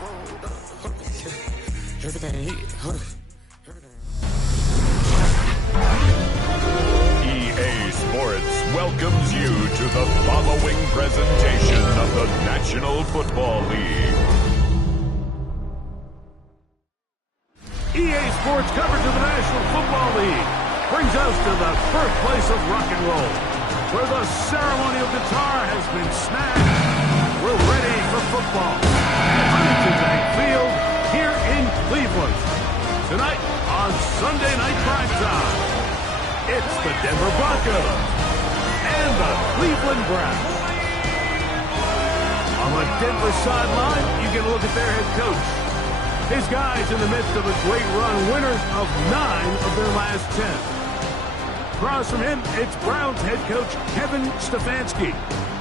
EA Sports welcomes you to the following presentation of the National Football League. EA Sports coverage of the National Football League brings us to the birthplace of rock and roll, where the ceremonial guitar has been smashed. We're ready for football at Huntington Bank Field here in Cleveland. Tonight on Sunday Night Primetime, it's the Denver Broncos and the Cleveland Browns. On the Denver sideline, you get a look at their head coach. His guys in the midst of a great run, winners of 9 of their last 10. Across from him, it's Browns head coach Kevin Stefanski.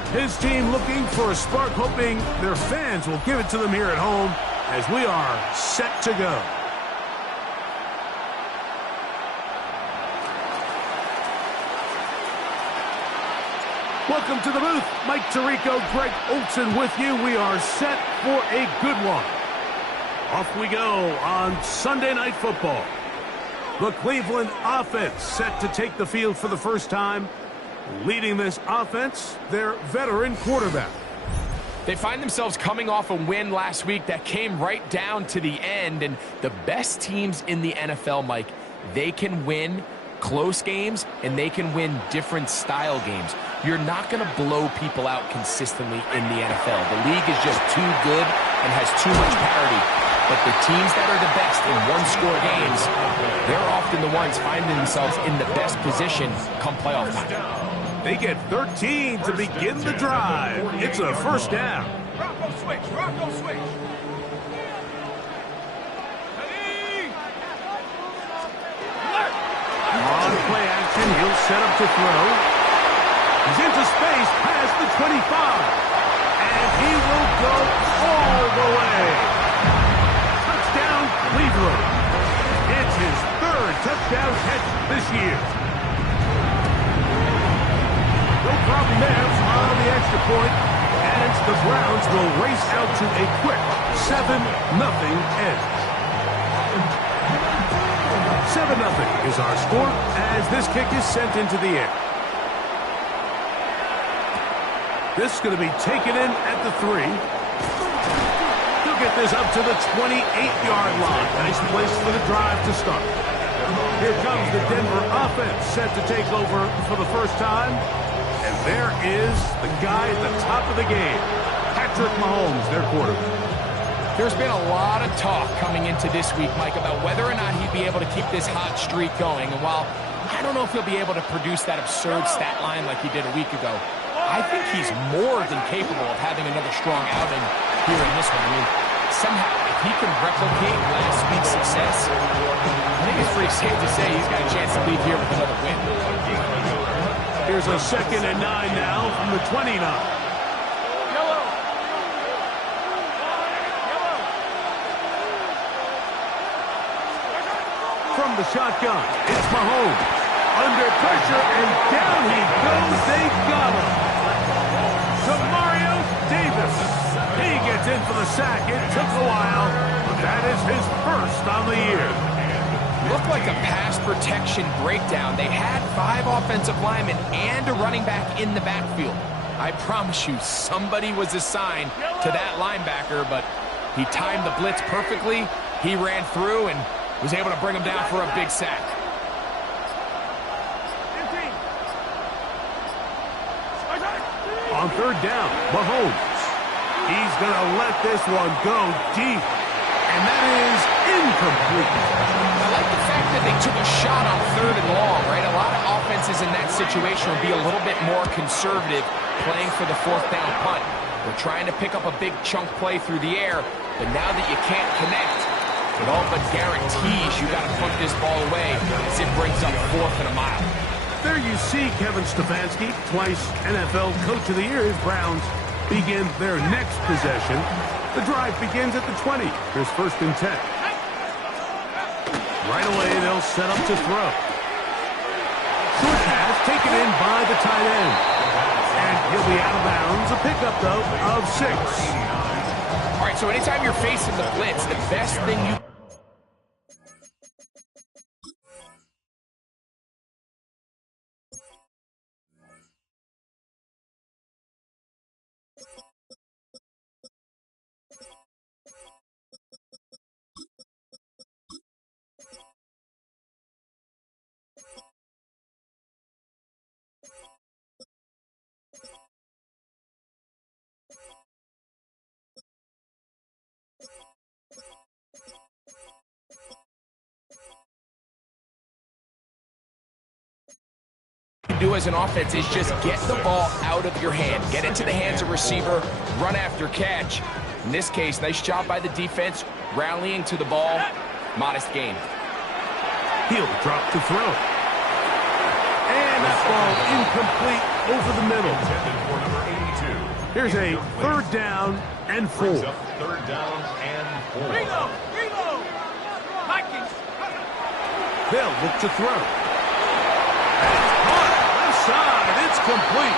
His team looking for a spark, hoping their fans will give it to them here at home as we are set to go. Welcome to the booth. Mike Tirico, Greg Olson with you. We are set for a good one. Off we go on Sunday Night Football. The Cleveland offense set to take the field for the first time. Leading this offense, their veteran quarterback. They find themselves coming off a win last week that came right down to the end. And the best teams in the NFL, Mike, they can win close games and they can win different style games. You're not going to blow people out consistently in the NFL. The league is just too good and has too much parity. But the teams that are the best in one-score games, they're often the ones finding themselves in the best position come playoff time. They get 13 to begin the drive. It's a first down. Rocco switch, Rocco switch. On play action, he'll set up to throw. He's into space past the 25. And he will go all the way. Touchdown, Cleveland. It's his 3rd touchdown catch this year. No problem there on the extra point, and the Browns will race out to a quick 7-0 edge. 7-0 is our score as this kick is sent into the air. This is going to be taken in at the 3. He'll get this up to the 28-yard line. Nice place for the drive to start. Here comes the Denver offense set to take over for the first time. And there is the guy at the top of the game, Patrick Mahomes, their quarterback. There's been a lot of talk coming into this week, Mike, about whether or not he'd be able to keep this hot streak going. And while I don't know if he'll be able to produce that absurd stat line like he did a week ago, I think he's more than capable of having another strong outing here in this one. I mean, somehow, if he can replicate last week's success, I think it's pretty safe to say he's got a chance to leave here with another win. Here's a 2nd and 9 now from the 29. From the shotgun, it's Mahomes. Under pressure, and down he goes. They got him. To Mario Davis. He gets in for the sack. It took a while, but that is his 1st on the year. Looked like a pass protection breakdown. They had 5 offensive linemen and a running back in the backfield. I promise you, somebody was assigned to that linebacker, but he timed the blitz perfectly. He ran through and was able to bring him down for a big sack. On 3rd down, Mahomes. He's going to let this one go deep, and that is incomplete. I like the fact that they took a shot on 3rd and long, right? A lot of offenses in that situation will be a little bit more conservative playing for the 4th down punt. They're trying to pick up a big chunk play through the air, but now that you can't connect, it all but guarantees you got to punt this ball away as it brings up 4th and a mile. There you see Kevin Stefanski, twice NFL Coach of the Year. His Browns begin their next possession. The drive begins at the 20. Here's 1st and 10. Right away, they'll set up to throw. Short pass taken in by the tight end. And he'll be out of bounds. A pickup, though, of 6. All right, So anytime you're facing the blitz, the best thing you do as an offense is just get the ball out of your hand. Get into the hands of receiver, run after catch. In this case, nice job by the defense, rallying to the ball. Modest gain. He'll drop to throw. And that ball incomplete over the middle. Here's a 3rd down and 4. Third down and 4. Reload! Reload! Vikings! They'll look to throw. Left side, it's complete.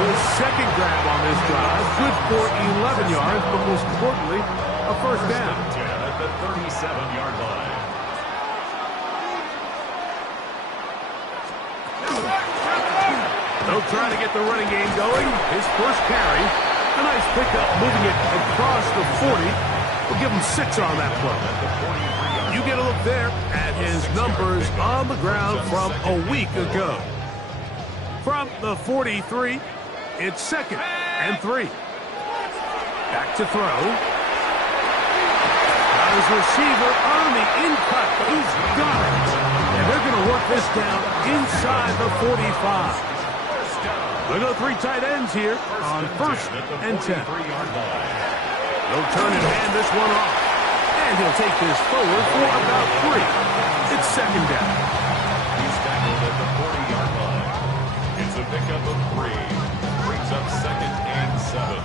The second grab on this drive, good for 11 yards, but most importantly, a 1st down. 10 at the 37-yard line. They'll try to get the running game going. His first carry, a nice pickup, moving it across the 40. We'll give him 6 on that play. You get a look there at his numbers on the ground from a week ago. From the 43, it's 2nd and 3. Back to throw. Got his receiver on the in-cut. He's got it. And they're going to work this down inside the 45. Look at 3 tight ends here on 1st and 10. They'll turn and hand this one off. And he'll take this forward for about 3. It's 2nd down. He's tackled at the 40-yard line. It's a pickup of 3. Brings up 2nd and 7.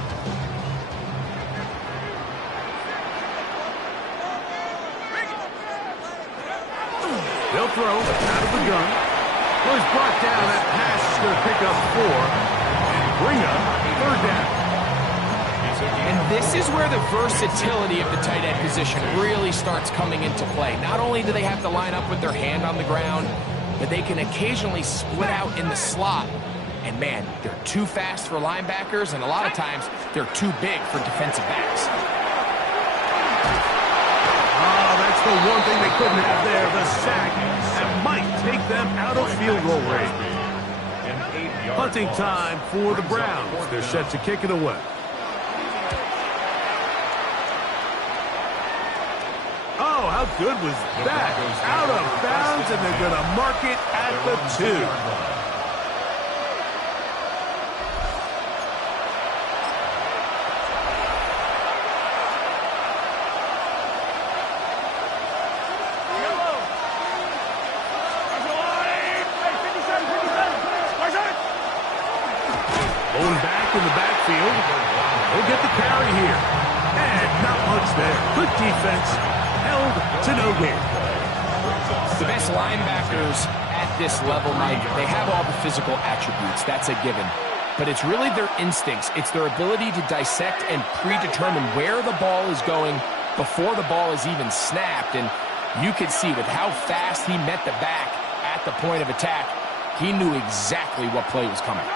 They'll throw out of the gun. Well, he's brought down. That pass is going to pick up 4 and bring up 3rd down. And this is where the versatility of the tight end position really starts coming into play. Not only do they have to line up with their hand on the ground, but they can occasionally split out in the slot. And man, they're too fast for linebackers, and a lot of times they're too big for defensive backs. Oh, that's the one thing they couldn't have there, the sack. That might take them out of field goal range. Punting time for the Browns. They're set to kick it away. Oh, how good was that? Out of bounds, and they're going to mark it at the 2. Going back in the backfield. He'll get the carry here. And not much there. Good defense. Held to no gain. The best linebackers at this level, Mike, they have all the physical attributes. That's a given. But it's really their instincts. It's their ability to dissect and predetermine where the ball is going before the ball is even snapped. And you could see with how fast he met the back at the point of attack, he knew exactly what play was coming.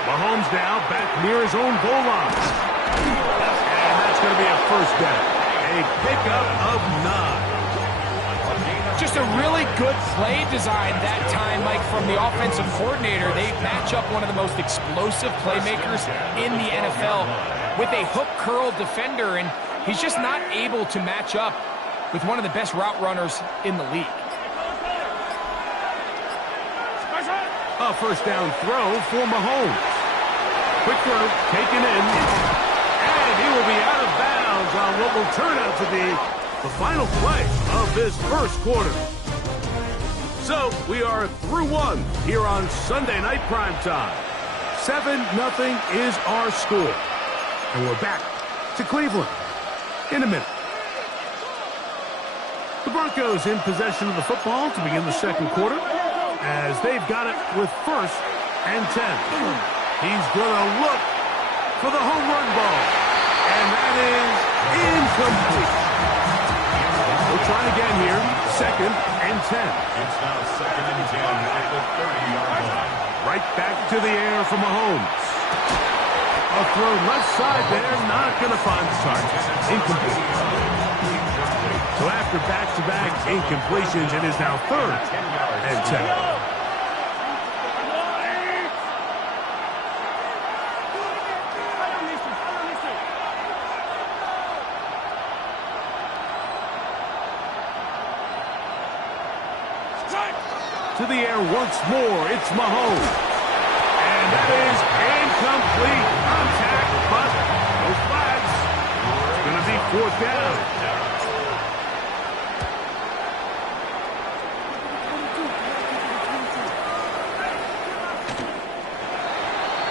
Mahomes now back near his own goal line. And that's going to be a 1st down. A pickup of 9. Just a really good play design that time, Mike, from the offensive coordinator. They match up one of the most explosive playmakers in the NFL with a hook curl defender, and he's just not able to match up with one of the best route runners in the league. A 1st down throw for Mahomes. Quick throw, taken in. And he will be out of bounds on what will turn out to be the final play of this 1st quarter. So we are through 1 here on Sunday Night Primetime. 7-0 is our score. And we're back to Cleveland in a minute. The Broncos in possession of the football to begin the 2nd quarter, as they've got it with 1st and 10. He's going to look for the home run ball. And that incomplete. We'll try again here. 2nd and 10. It's now 2nd and 10 at the 30-yard line. Right back to the air for Mahomes. A throw left side there, not going to find the target. Incomplete. So after back-to-back incompletions, it is now 3rd and 10. To the air once more, it's Mahomes. And that is incomplete. Contact, but no flags. It's going to be 4th down.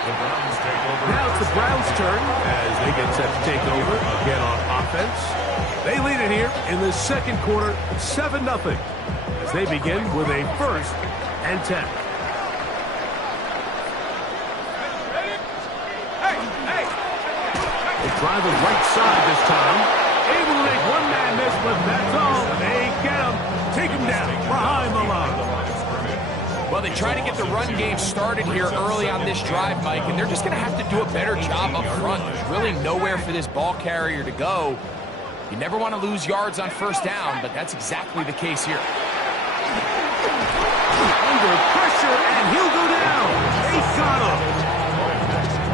The Browns take over. Now it's the Browns' turn as they get set to take over again on offense. They lead it here in the 2nd quarter, 7-0. As they begin with a 1st and 10. They try the right side this time. Able to make one man miss, but that's all. They get him. Take him down behind the line. Well, they try to get the run game started here early on this drive, Mike, and they're just going to have to do a better job up front. There's really nowhere for this ball carrier to go. You never want to lose yards on 1st down, but that's exactly the case here. Under pressure, and he'll go down. They got him.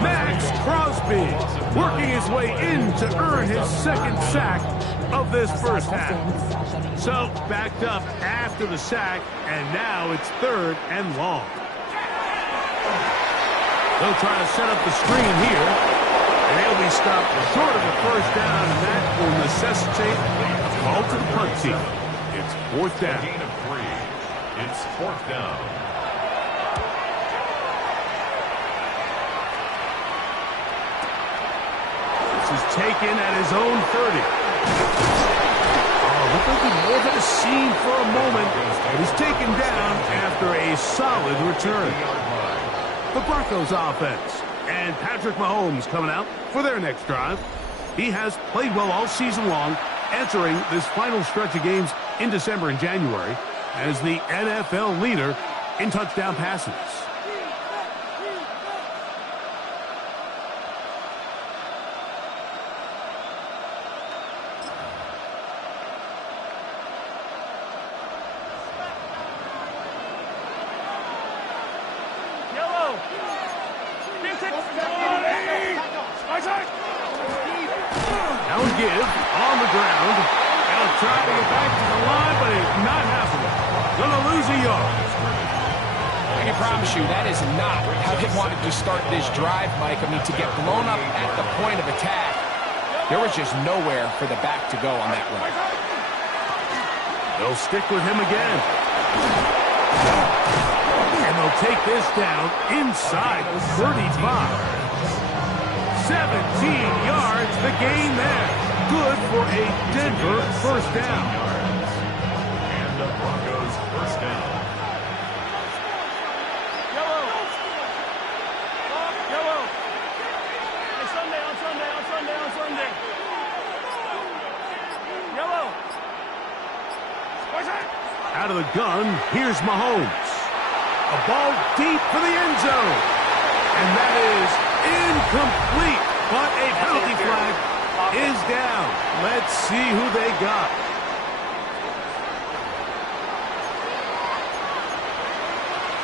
Max Crosby working his way in to earn his 2nd sack of this 1st half. So backed up after the sack, and now it's 3rd and long. They'll try to set up the screen here, and they'll be stopped short of the 1st down, and that will necessitate a call to the punt team. It's 4th down. Gain of 3. It's 4th down. This is taken at his own 30. Oh, looked like he more than a scene for a moment. But he's taken down after a solid return. The Broncos offense. And Patrick Mahomes coming out for their next drive. He has played well all season long, entering this final stretch of games in December and January as the NFL leader in touchdown passes. Yellow. Now give on the ground. They'll try to get back to the line, but it's not happening. Gonna lose a yard. I can promise you that is not how they wanted to start this drive, Mike. I mean, to get blown up at the point of attack, there was just nowhere for the back to go on that run. They'll stick with him again. And they'll take this down inside 35. 17 yards, the gain there. Good for a Denver 1st down. And the Broncos 1st down. Yellow. Yellow. Hey, Sunday, on Sunday, on Sunday, on Sunday. Yellow. Out of the gun, here's Mahomes. A ball deep for the end zone. And that is incomplete. But a penalty flag is down. Let's see who they got.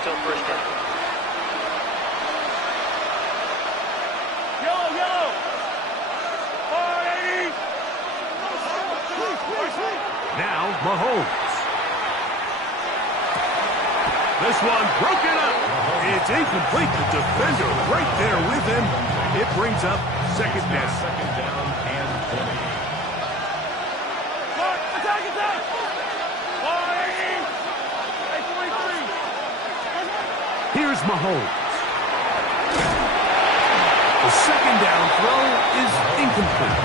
Still 1st down. Yellow, yellow. 480. Now Mahomes. This one broken up. It's incomplete. The defender right there with him. It brings up 2nd down. 2nd down and 20. Attack, attack. 480. Hey, 43. Here's Mahomes. The 2nd down throw is incomplete.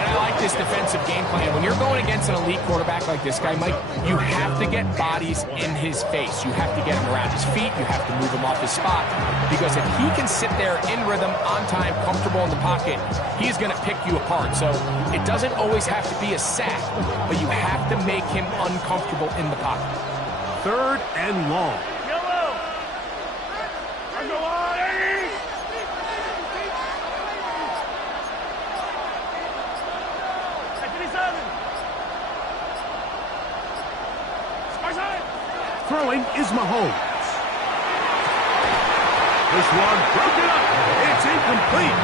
And I like this defensive game plan. When you're going against an elite quarterback like this guy, Mike, you have to get bodies in his face. You have to get him around his feet. You have to move him off his spot. Because if he can sit there in rhythm, on time, comfortable in the pocket, he's going to pick you apart. So it doesn't always have to be a sack, but you have to make him uncomfortable in the pocket. 3rd and long. Throwing is Mahomes. This one broken up. It's incomplete.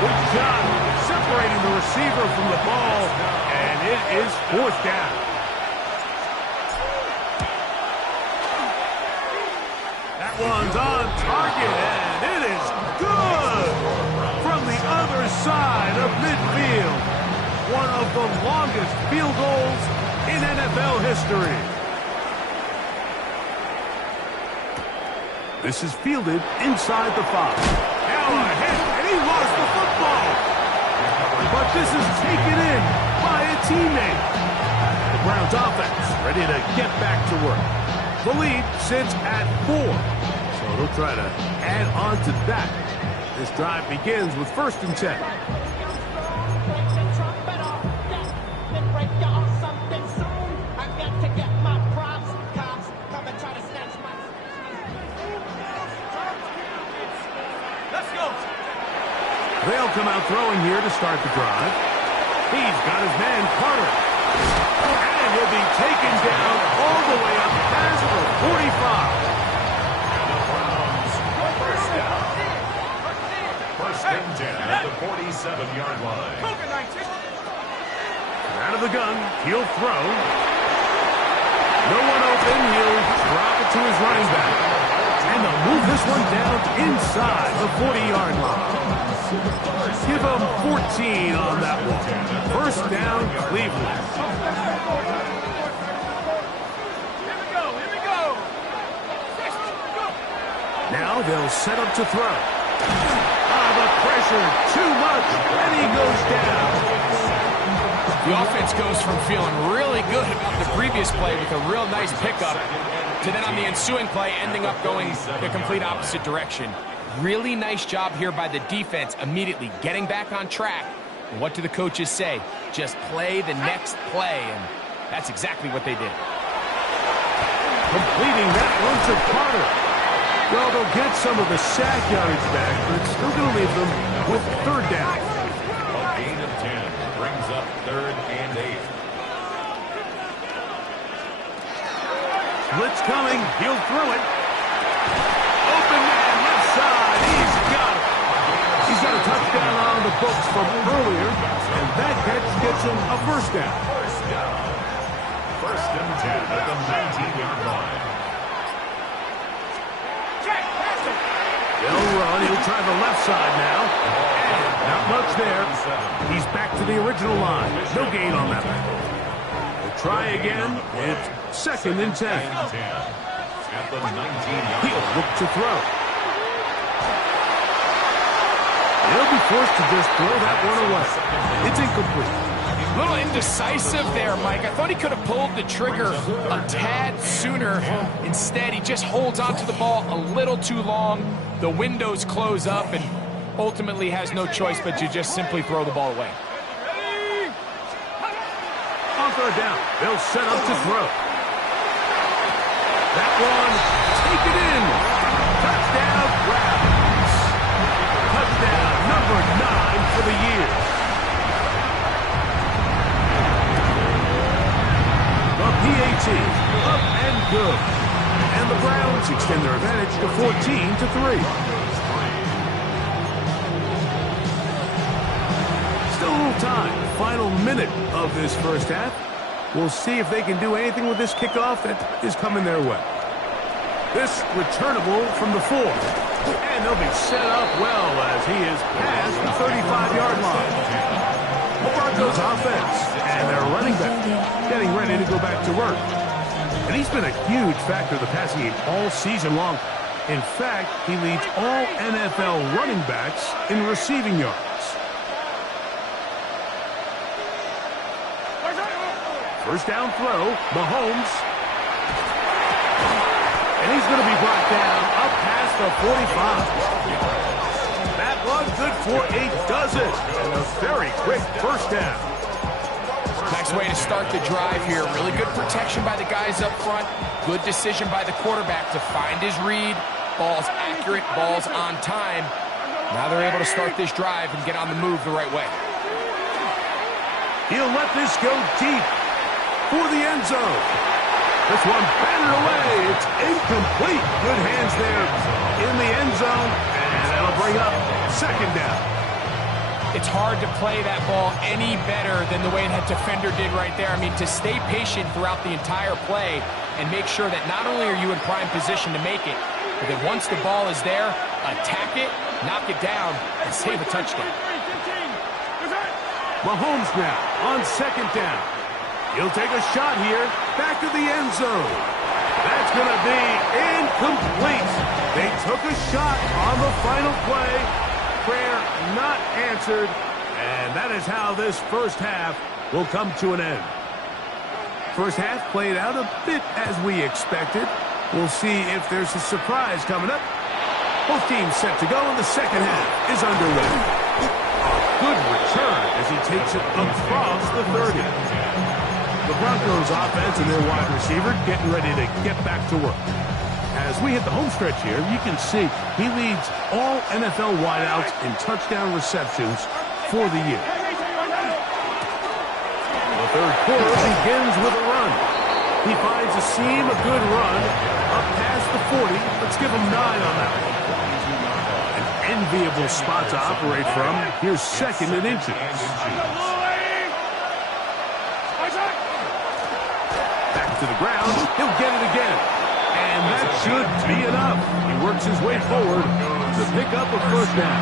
Good job separating the receiver from the ball, and it is 4th down. That one's on target, and it is good from the other side of midfield. One of the longest field goals in NFL history. This is fielded inside the 5. Now a hit, and he lost the football. But this is taken in by a teammate. The Browns offense ready to get back to work. The lead sits at 4. So they'll try to add on to that. This drive begins with 1st and 10. They'll come out throwing here to start the drive. He's got his man Carter. And he'll be taken down all the way up past the 45. First down. 1st and 10 at the 47-yard line. Out of the gun, he'll throw. No one open, he'll drop it to his running back. And they'll move this one down inside the 40-yard line. Give them 14 on that one. 1st down, Cleveland. Here we go. Now they'll set up to throw. The pressure, too much, and he goes down. The offense goes from feeling really good about the previous play with a real nice pickup to then on the ensuing play ending up going the complete opposite direction. Really nice job here by the defense, immediately getting back on track. And what do the coaches say? Just play the next play, and that's exactly what they did. Completing that one to Carter. Well, they'll get some of the sack yardage back, but it's still going to leave them with 3rd down. A gain of 10 brings up 3rd and 8. Blitz coming, he'll throw it. Open man, left side, he's got it. He's got a touchdown on the books from earlier, and that catch gets him a 1st down. 1st and 10 at the 19-yard line. They'll run, he'll try the left side now. And not much there. He's back to the original line. No gain on that one. They'll try again. It's 2nd and 10. At the 19-yard He'll line. look to throw. He'll be forced to just throw that one away. It's incomplete. A little indecisive there, Mike. I thought he could have pulled the trigger a tad sooner. Instead, he just holds onto the ball a little too long. The windows close up and ultimately has no choice but to just simply throw the ball away. On 3rd down, they'll set up to throw. That one, take it in. Touchdown, Browns. Touchdown number 9 for the year. The PAT, up and good. And the Browns extend their advantage to 14-3. Still a little time. Final minute of this 1st half. We'll see if they can do anything with this kickoff that is coming their way. This returnable from the 4. And they'll be set up well as he is past the 35-yard line. The Broncos offense and their running back getting ready to go back to work. And he's been a huge factor in the passing game all season long. In fact, he leads all NFL running backs in receiving yards. First down throw, Mahomes. And he's going to be brought down up past the 45. That one good for a dozen. And a very quick first down. Nice way to start the drive here. Really good protection by the guys up front. Good decision by the quarterback to find his read. Ball's accurate, ball's on time. Now they're able to start this drive and get on the move the right way. He'll let this go deep for the end zone. This one batted away. It's incomplete. Good hands there in the end zone. And that'll bring up second down. It's hard to play that ball any better than the way that defender did right there. I mean, to stay patient throughout the entire play and make sure that not only are you in prime position to make it, but that once the ball is there, attack it, knock it down, and save a touchdown. Mahomes now on second down. He'll take a shot here, back to the end zone. That's going to be incomplete. They took a shot on the final play. Prayer not answered, and that is how this first half will come to an end. First half played out a bit as we expected. We'll see if there's a surprise coming up. Both teams set to go, and the second half is underway. A good return as he takes it across the 30. The Broncos offense and their wide receiver getting ready to get back to work. As we hit the home stretch here, you can see he leads all NFL wideouts in touchdown receptions for the year. The third quarter begins with a run. He finds a seam, a good run, up past the 40. Let's give him 9 on that one. An enviable spot to operate from. Here's second and inches. Back to the ground. He'll get it again. And that should be enough. He works his way forward to pick up a first down.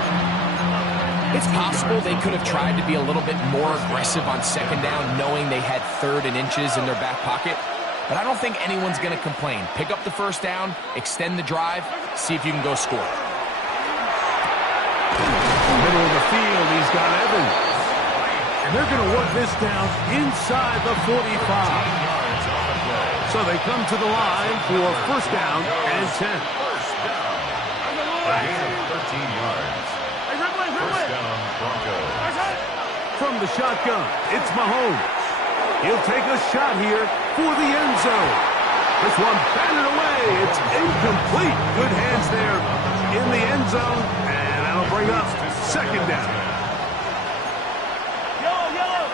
It's possible they could have tried to be a little bit more aggressive on second down, knowing they had third and inches in their back pocket. But I don't think anyone's going to complain. Pick up the first down, extend the drive, see if you can go score. Middle of the field, he's got Evans. And they're going to work this down inside the 45. So they come to the line for first down and 10. First down. A gain of 13 yards. First down, Broncos. From the shotgun, it's Mahomes. He'll take a shot here for the end zone. This one batted away. It's incomplete. Good hands there in the end zone. And that'll bring up second down. Yellow.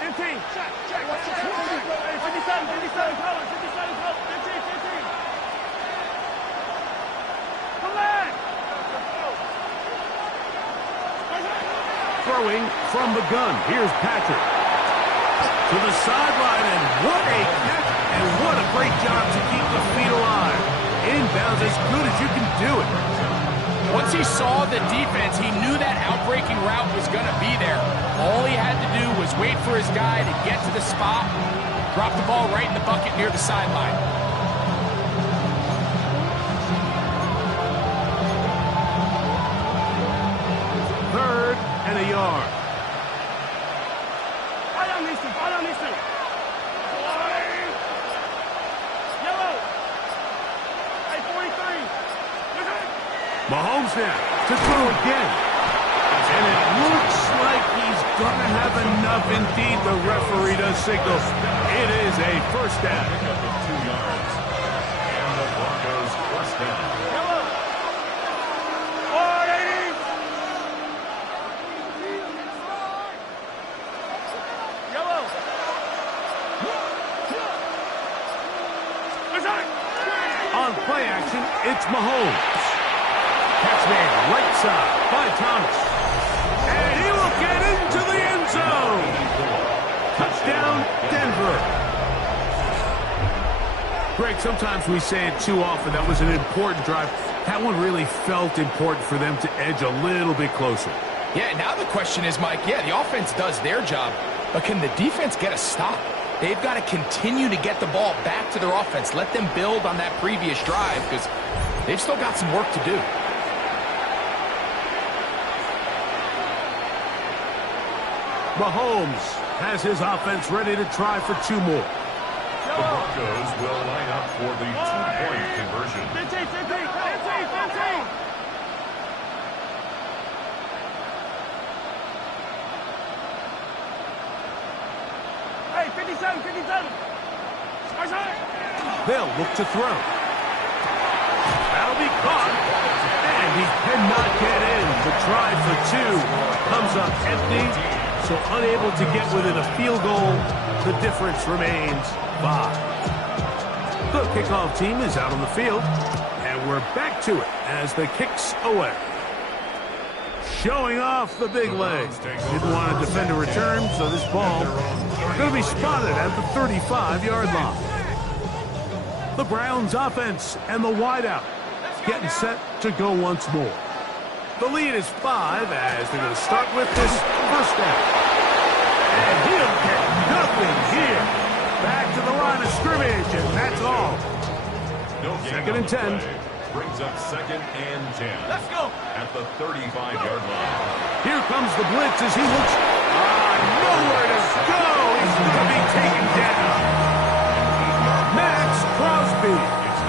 15. Check. 57 colors. 15. Come back. Throwing from the gun. Here's Patrick. To the sideline, and what a catch, and what a great job to keep the feet alive. Inbounds as good as you can do it. Once he saw the defense, he knew that outbreaking route was going to be there. All he had to do was wait for his guy to get to the spot, drop the ball right in the bucket near the sideline. Third and a yard. I don't need to. Yellow. Hey, 43. Mahomes now to throw again. And it looks like he's going to have enough indeed. The referee does signal. It is a first down. Pick up of 2 yards. And the Broncos first down. Yellow. 480. Yellow. On play action, it's Mahomes. Catch made right side by Thomas. And he will get into the end zone. Touchdown, Denver. Greg, sometimes we say it too often. That was an important drive. That one really felt important for them to edge a little bit closer. Yeah, now the question is, Mike, yeah, the offense does their job, but can the defense get a stop? They've got to continue to get the ball back to their offense. Let them build on that previous drive because they've still got some work to do. Mahomes has his offense ready to try for 2 more. The Broncos will line up for the 2-point conversion. 15, 15, 15, 15. Hey, 57, 57. They'll look to throw. That'll be caught. And he cannot get in. The try for 2 comes up empty. So unable to get within a field goal. The difference remains 5. The kickoff team is out on the field. And we're back to it as the kick's away. Showing off the big leg. Didn't want to defend a return, so this ball going to be spotted at the 35-yard line. The Browns offense and the wideout getting set to go once more. The lead is 5 as they're going to start with this first down. And he'll get nothing here. Back to the line of scrimmage, and that's all. Second and 10. Brings up 2nd and 10. Let's go. At the 35-yard line. Here comes the blitz as he looks. Nowhere to go. He's going to be taken down. Max Crosby.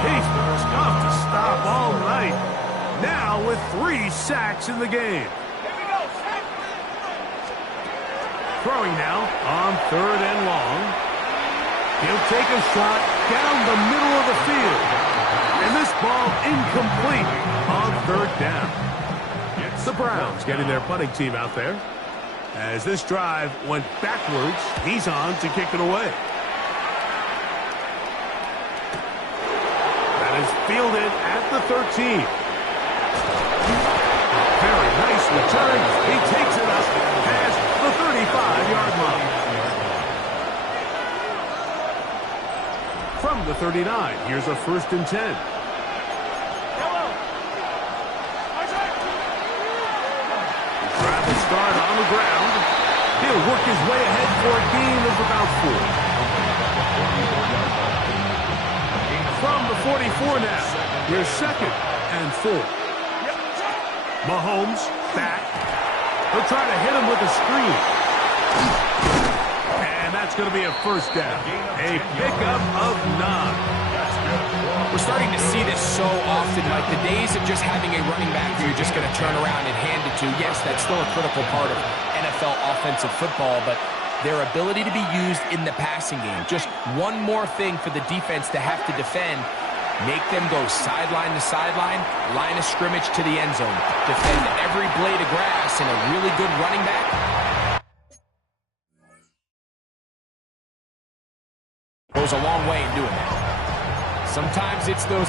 He's been tough to stop all night. Now with 3 sacks in the game. Here we go. Throwing now on 3rd and long. He'll take a shot down the middle of the field. And this ball incomplete on 3rd down. The Browns getting their punting team out there. As this drive went backwards, he's on to kick it away. That is fielded at the 13. Very nice return. He takes it up past the 35-yard line. From the 39, here's a 1st and 10. Start on the ground. He'll work his way ahead for a gain of about 4. From the 44 now, here's 2nd and 4. Mahomes back. He'll try to hit him with a screen. And that's going to be a 1st down. A pickup of 9. We're starting to see this so often, like the days of just having a running back who you're just going to turn around and hand it to. Yes, that's still a critical part of NFL offensive football, but their ability to be used in the passing game. Just one more thing for the defense to have to defend. Make them go sideline to sideline, line of scrimmage to the end zone. Defend every blade of grass, and a really good running back goes a long way in doing that. Sometimes it's those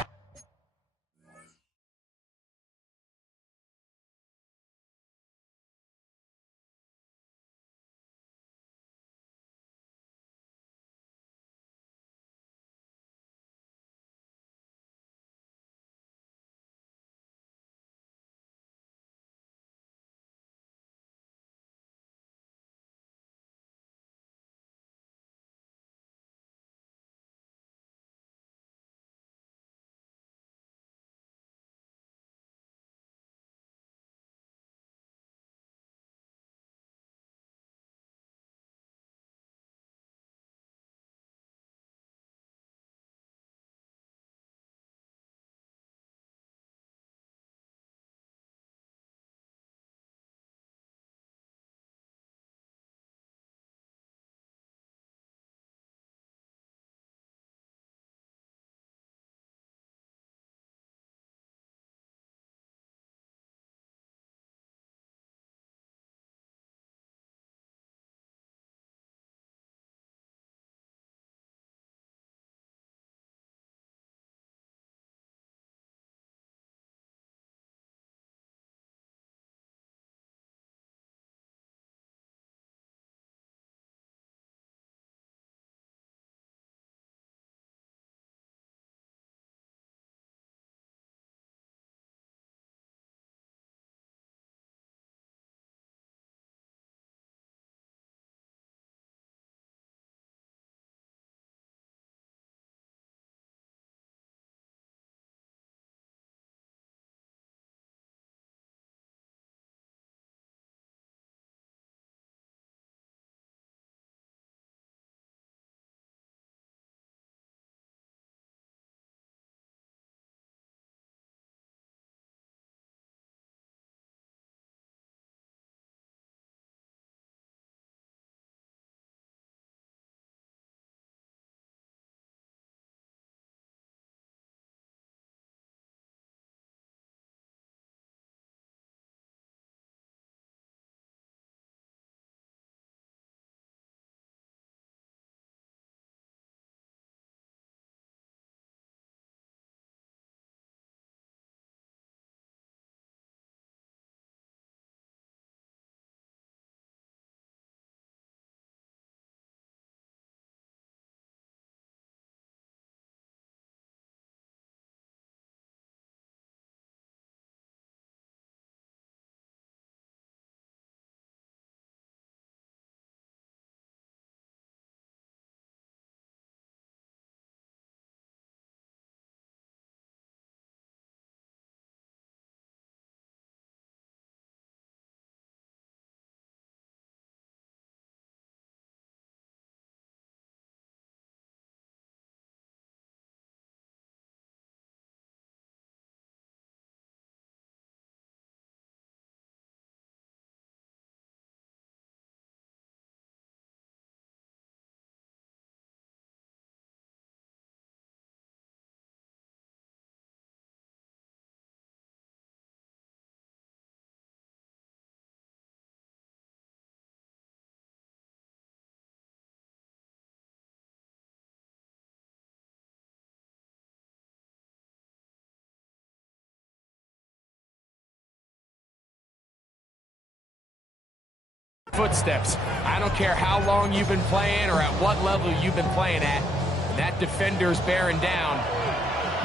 footsteps. I don't care how long you've been playing or at what level you've been playing at. When that defender's bearing down,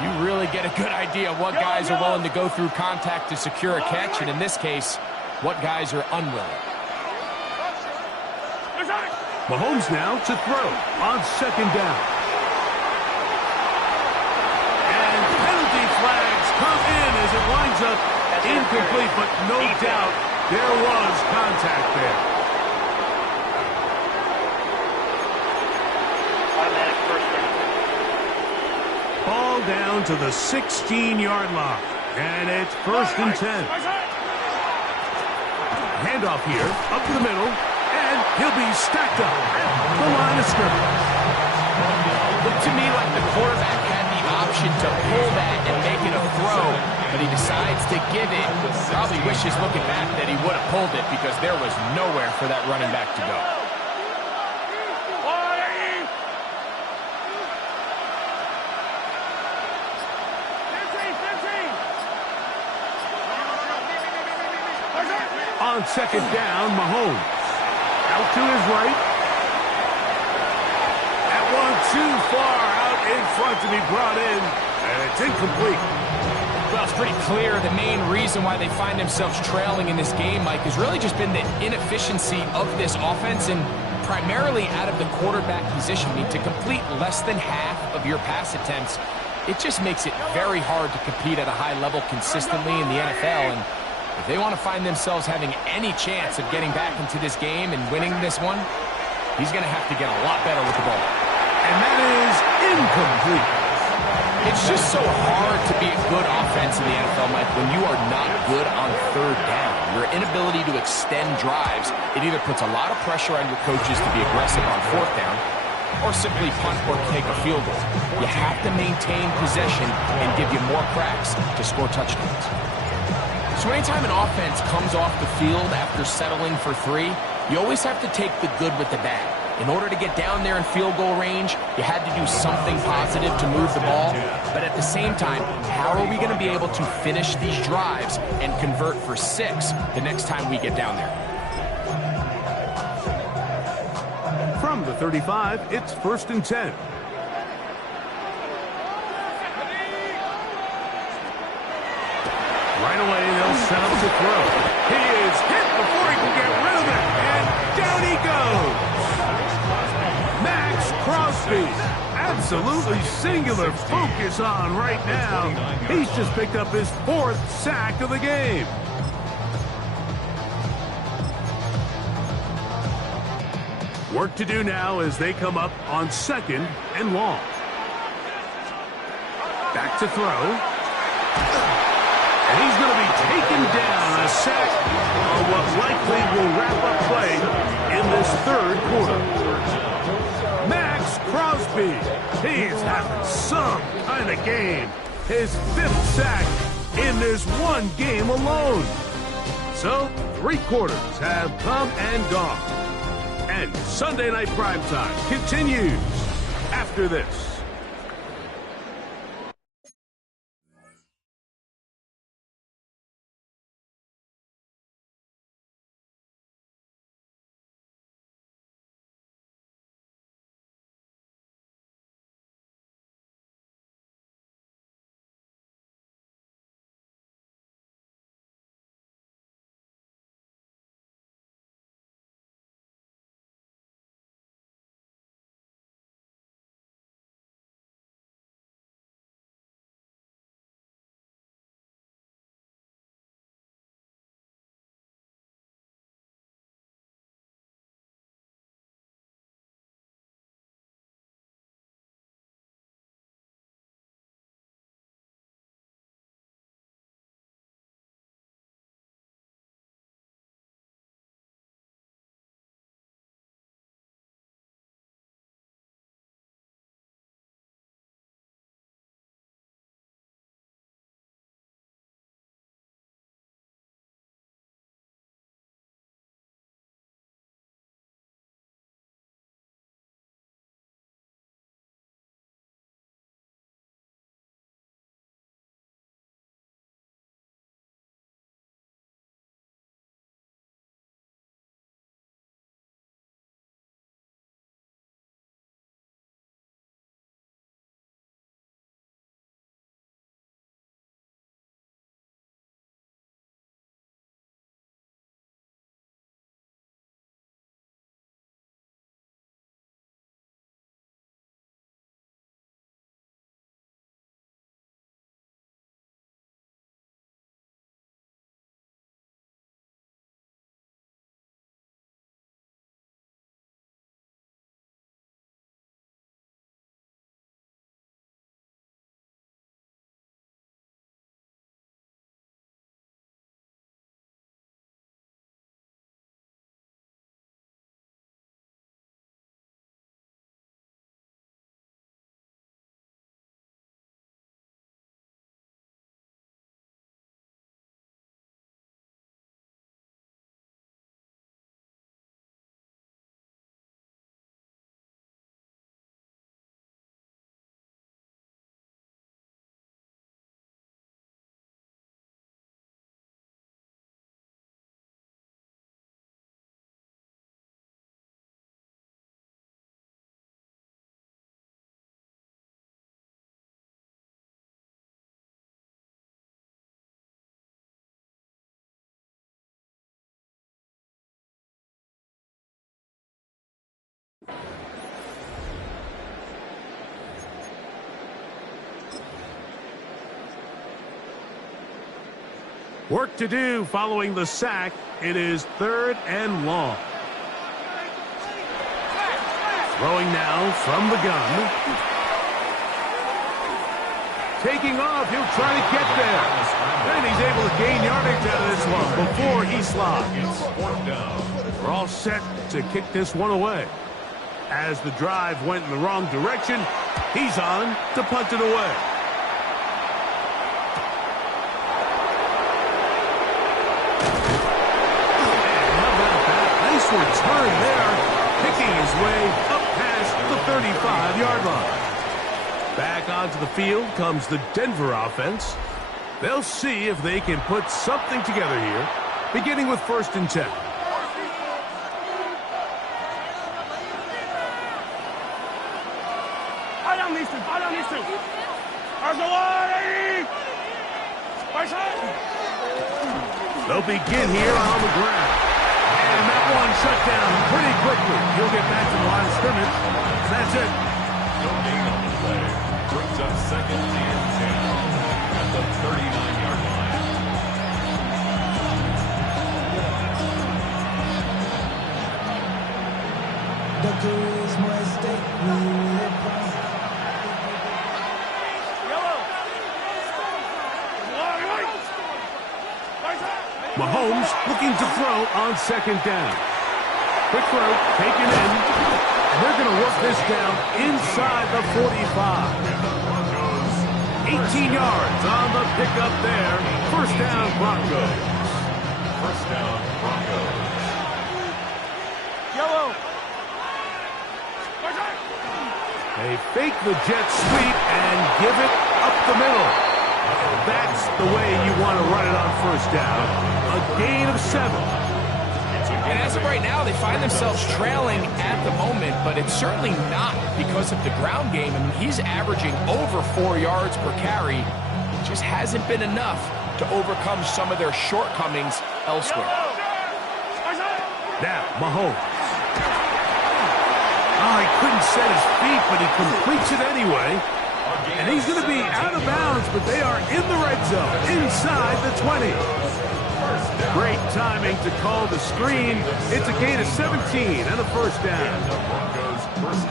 you really get a good idea of what guys are willing to go through contact to secure a catch, and in this case, what guys are unwilling. Mahomes now to throw on second down. And penalty flags come in as it winds up incomplete, but no doubt there was contact there. Automatic first down. Ball down to the 16-yard line, and it's 1st and 10. Handoff here, up to the middle, and he'll be stacked up at the line of scrimmage. Looked to me like the quarterback had the option to pull that and make it a throw, but he decides to give it. Probably wishes looking back that he would have pulled it because there was nowhere for that running back to go. On second down, Mahomes. Out to his right. That one too far out in front to be brought in, and it's incomplete. Well, it's pretty clear the main reason why they find themselves trailing in this game, Mike, has really just been the inefficiency of this offense and primarily out of the quarterback position. I mean, to complete less than half of your pass attempts, it just makes it very hard to compete at a high level consistently in the NFL. And if they want to find themselves having any chance of getting back into this game and winning this one, he's going to have to get a lot better with the ball. And that is incomplete. It's just so hard to be a good offense in the NFL, Mike, when you are not good on third down. Your inability to extend drives, it either puts a lot of pressure on your coaches to be aggressive on fourth down or simply punt or take a field goal. You have to maintain possession and give you more cracks to score touchdowns. So anytime an offense comes off the field after settling for 3, you always have to take the good with the bad. In order to get down there in field goal range, you had to do something positive to move the ball. But at the same time, how are we going to be able to finish these drives and convert for 6 the next time we get down there? From the 35, it's 1st and 10. Right away, they'll set up to throw. He is hit before he can get rid of it, and down he goes. Max Crosby, absolutely singular focus on right now. He's just picked up his 4th sack of the game. Work to do now as they come up on 2nd and long. Back to throw. And he's going to be taken down, a sack on what likely will wrap up play in this 3rd quarter. Max Crosby, he's having some kind of game. His 5th sack in this one game alone. So, 3 quarters have come and gone. And Sunday Night Primetime continues after this. Work to do following the sack. It is 3rd and long. Throwing now from the gun. Taking off, he'll try to get there. And he's able to gain yardage out of this one before he slides. We're all set to kick this one away. As the drive went in the wrong direction, he's on to punt it away. And how about that? Nice return there, picking his way up past the 35-yard line. Back onto the field comes the Denver offense. They'll see if they can put something together here, beginning with 1st and 10. They'll begin here on the ground. And that one shut down pretty quickly. He'll get back to the line of scrimmage. That's it. No gain on the play. Brings up 2nd and 10 at the 39-yard line. Mahomes looking to throw on 2nd down. Quick throw, taken in. And they're going to work this down inside the 45. 18 yards on the pickup there. 1st down, Broncos. 1st down, Broncos. They fake the jet sweep and give it up the middle. That's the way you want to run it on 1st down. A gain of 7. And as of right now, they find themselves trailing at the moment, but it's certainly not because of the ground game. I mean, he's averaging over 4 yards per carry. It just hasn't been enough to overcome some of their shortcomings elsewhere. Now, Mahomes. Oh, he couldn't set his feet, but he completes it anyway. And he's going to be out of bounds, but they are in the red zone, inside the 20. Great timing to call the screen. It's a gain of 17 and a 1st down.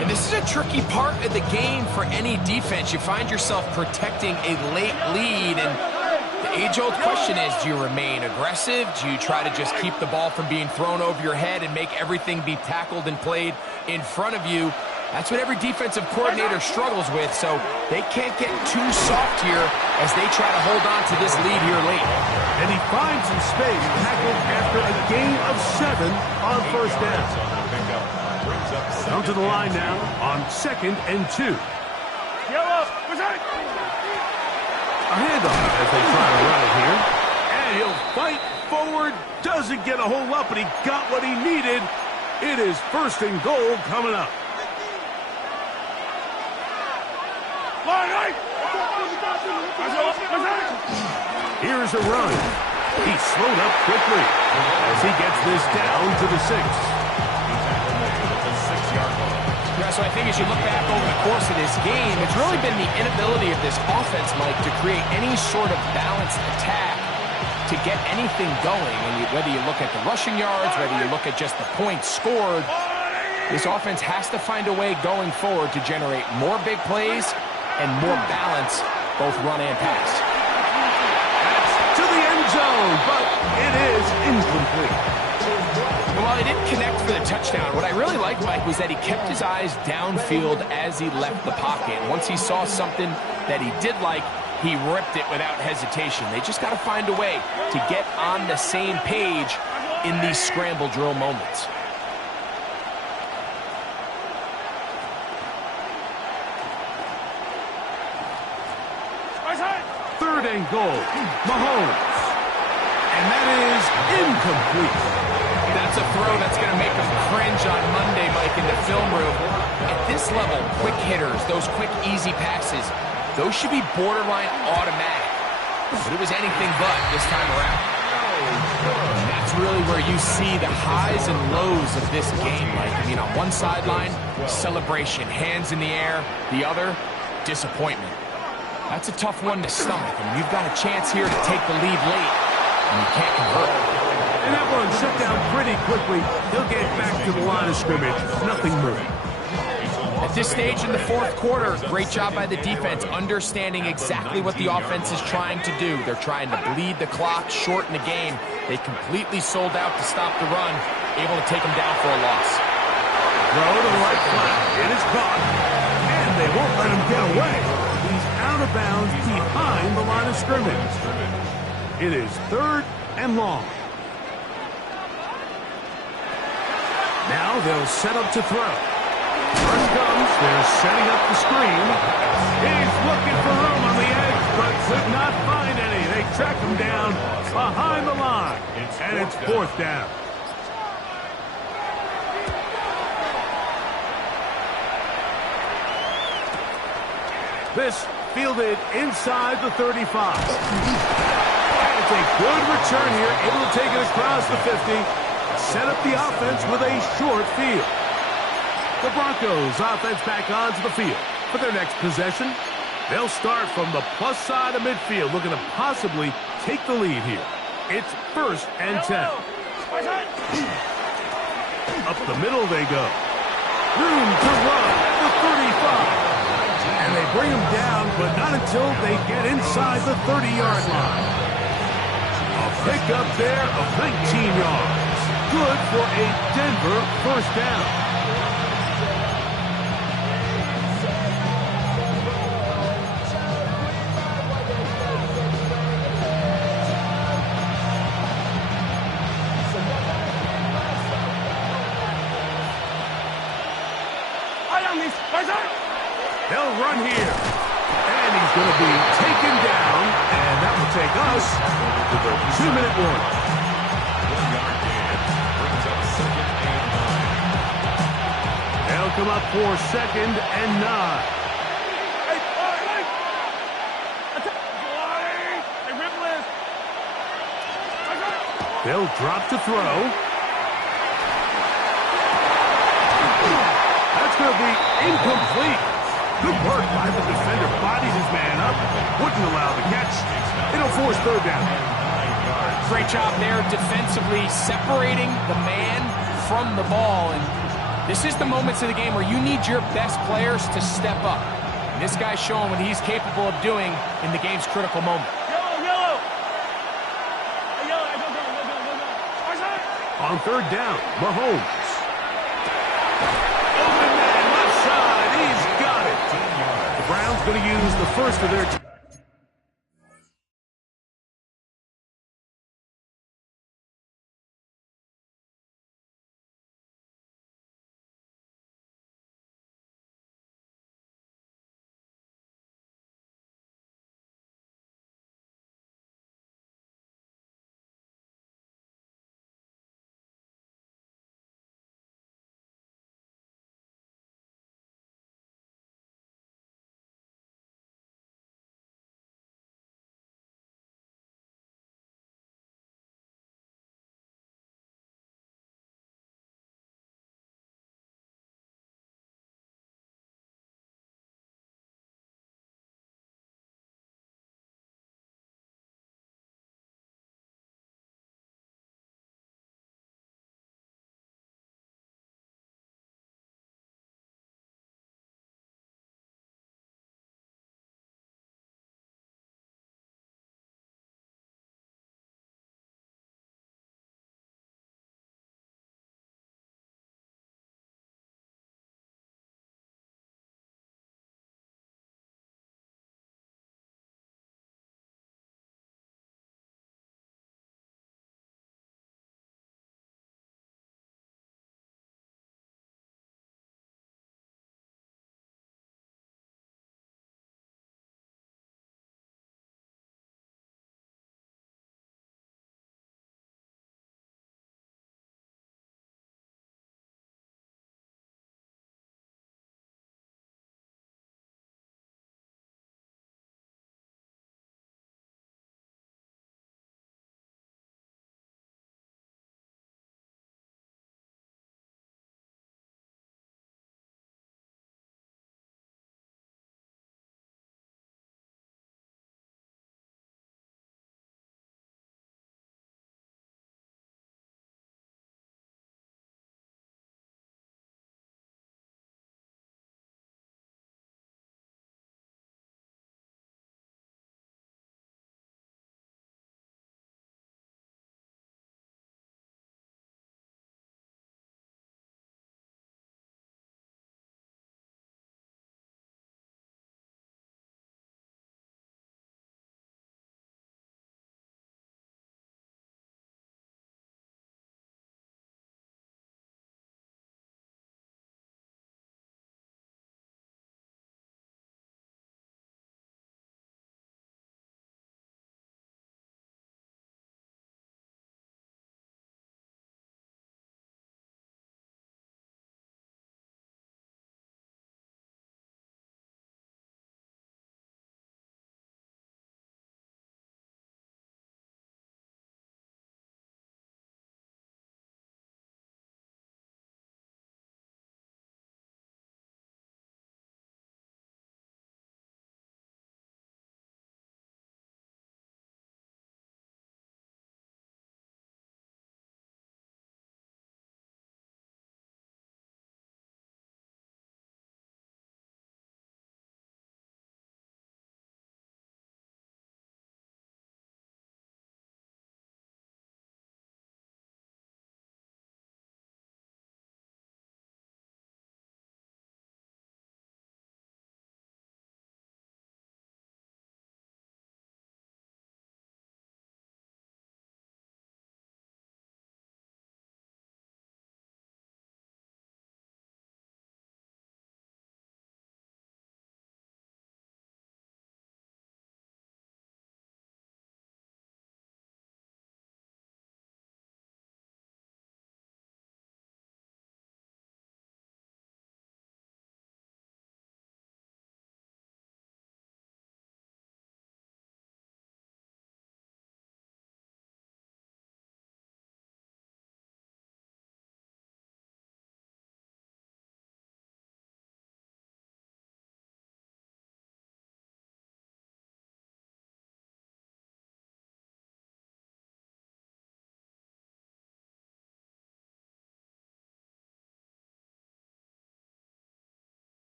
And this is a tricky part of the game for any defense. You find yourself protecting a late lead, and the age-old question is, do you remain aggressive? Do you try to just keep the ball from being thrown over your head and make everything be tackled and played in front of you? That's what every defensive coordinator struggles with, so they can't get too soft here as they try to hold on to this lead here late. And he finds some space, tackled after a gain of 7 on 1st down. Come to the line now on 2nd and 2. A handoff as they try to run it here. And he'll fight forward, doesn't get a hold up, but he got what he needed. It is 1st and goal coming up. Here's a run. He's slowed up quickly as he gets this down to the 6. Yeah, so I think as you look back over the course of this game, it's really been the inability of this offense, Mike, to create any sort of balanced attack to get anything going. And whether you look at the rushing yards, whether you look at just the points scored, this offense has to find a way going forward to generate more big plays and more balance, both run and pass. That's to the end zone, but it is incomplete. And while he didn't connect for the touchdown, what I really liked, Mike, was that he kept his eyes downfield as he left the pocket. Once he saw something that he did like, he ripped it without hesitation. They just got to find a way to get on the same page in these scramble drill moments. Third and goal, Mahomes. And that is incomplete. That's a throw that's going to make them cringe on Monday, Mike, in the film room. At this level, quick hitters, those quick, easy passes, those should be borderline automatic. But it was anything but this time around. And that's really where you see the highs and lows of this game, Mike. I mean, on one sideline, celebration, hands in the air. The other, disappointment. That's a tough one to stomach. I mean, you've got a chance here to take the lead late. and you can't convert. And that one shut down pretty quickly. He'll get back to the line of scrimmage. Nothing more. At this stage in the fourth quarter, great job by the defense understanding exactly what the offense is trying to do. They're trying to bleed the clock, shorten the game. They completely sold out to stop the run, able to take them down for a loss. Throw to the right flat. It is caught. And they won't let him get away. He's out of bounds behind the line of scrimmage. It is 3rd and long. Now they'll set up to throw. First comes, they're setting up the screen. He's looking for room on the edge, but could not find any. They track him down behind the line, and it's 4th down. This fielded inside the 35. And it's a good return here, able to take it across the 50. Set up the offense with a short field. The Broncos offense back onto the field for their next possession. They'll start from the plus side of midfield, looking to possibly take the lead here. It's 1st and 10. Up the middle they go. Room to run at the 35. And they bring him down, but not until they get inside the 30-yard line. A pickup there of 19 yards. Good for a Denver 1st down. They'll run here. And he's going to be taken down. And that will take us to the 2-minute warning. 1 yard gain brings up 2nd and 9. They'll come up for 2nd and 9. They'll drop to throw. That's going to be incomplete. Good work by the defender. Bodies his man up. Wouldn't allow the catch. It'll force 3rd down. Great job there defensively, separating the man from the ball. And this is the moments of the game where you need your best players to step up. And this guy's showing what he's capable of doing in the game's critical moment. Yellow. On 3rd down, Mahomes. Open man, left side. He's got it. The Browns going to use the first of their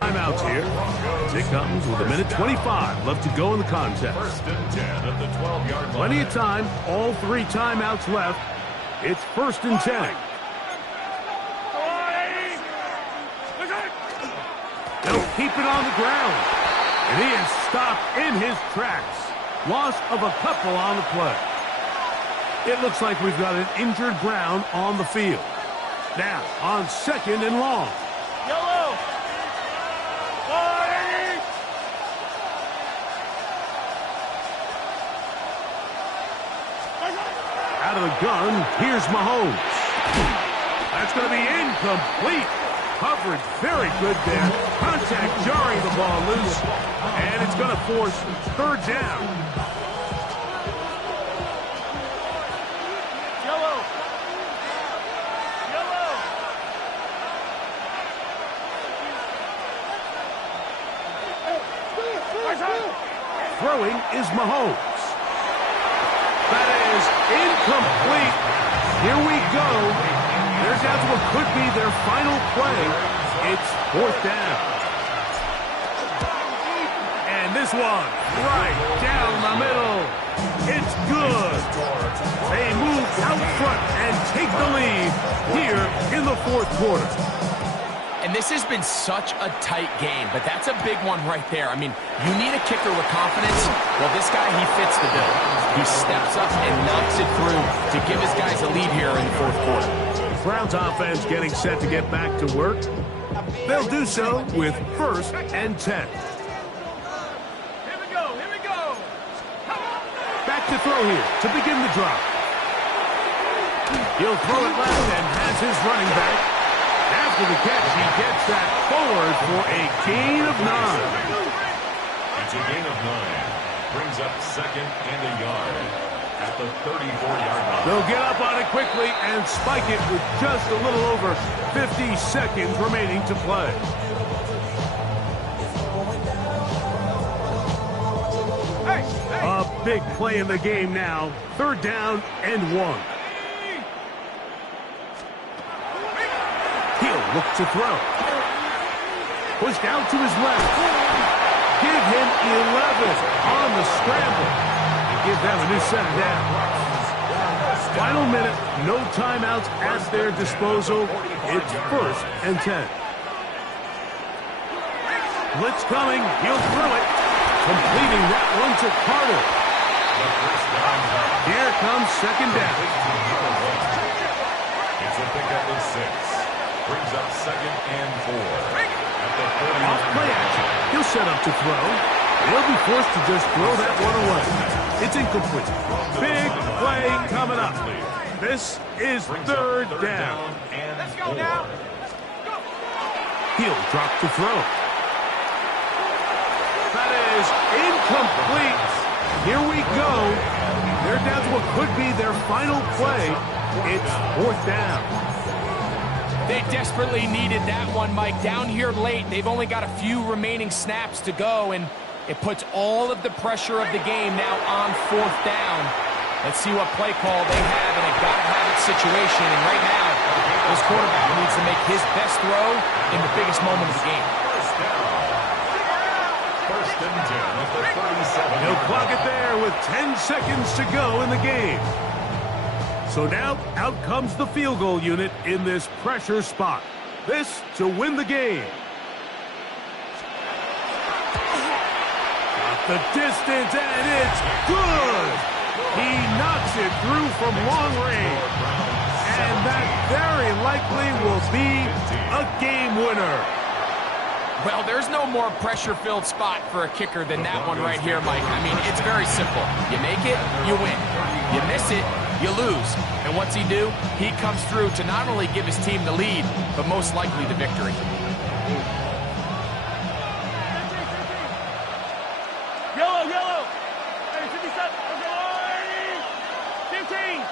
Timeouts here. It comes with 1:25 left to go in the contest. First and 10 at the 12-yard line. Plenty of time. All 3 timeouts left. It's 1st and 10. They'll keep it on the ground. And he is stopped in his tracks. Loss of a couple on the play. It looks like we've got an injured Brown on the field. Now, on 2nd and long. Yellow. Out of the gun, here's Mahomes. That's going to be incomplete. Coverage very good there. Contact jarring the ball loose. And it's going to force 3rd down. Yellow. Yellow. Throwing is Mahomes. That is incomplete. Here we go. They're down to what could be their final play. It's 4th down. And this one, right down the middle. It's good. They move out front and take the lead here in the 4th quarter. And this has been such a tight game, but that's a big one right there. I mean, you need a kicker with confidence. Well, this guy, he fits the bill. He steps up and knocks it through to give his guys a lead here in the 4th quarter. Browns offense getting set to get back to work. They'll do so with 1st and 10. Here we go. Here we go. Back to throw here to begin the drive. He'll throw it left and has his running back. After the catch, he gets that forward for a gain of 9. It's a gain of 9. Brings up 2nd and a yard at the 34-yard line. They'll get up on it quickly and spike it with just a little over 50 seconds remaining to play. A big play in the game now. 3rd down and 1. He'll look to throw. Pushed out to his left. Give him 11 on the scramble. And give them a new set down. Final minute, no timeouts at their disposal. It's 1st and 10. Blitz coming. He'll throw it. Completing that one to Carter. Here comes 2nd down. It's a pickup of 6. Brings up 2nd and 4. At the 40. Off play action. He'll set up to throw. He'll be forced to just throw that one away. It's incomplete. Big play coming up. This is 3rd down. Let's go now. He'll drop to throw. That is incomplete. Here we go. They're down to what could be their final play. It's 4th down. They desperately needed that one, Mike. Down here late, they've only got a few remaining snaps to go, and it puts all of the pressure of the game now on 4th down. Let's see what play call they have in a gotta-have-it situation, and right now, this quarterback needs to make his best throw in the biggest moment of the game. First and 10 at the 37. He'll clock it there with 10 seconds to go in the game. So now, out comes the field goal unit in this pressure spot. This to win the game. Got the distance, and it's good! He knocks it through from long range. And that very likely will be a game winner. Well, there's no more pressure-filled spot for a kicker than that one right here, Mike. I mean, it's very simple. You make it, you win. You miss it, you lose. And what's he do? He comes through to not only give his team the lead, but most likely the victory. Yellow, yellow. Hey, 57. 15.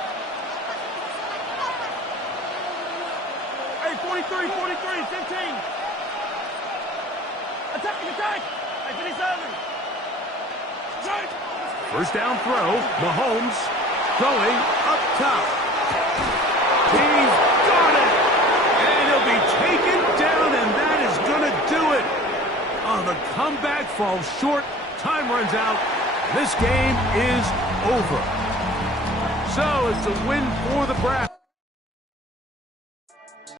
Hey, 43, 15. Attack, attack. Hey, 57. First down throw, Mahomes throwing up top. He's got it! And he'll be taken down, and that is going to do it. falls short. Time runs out. This game is over. So it's a win for the Browns.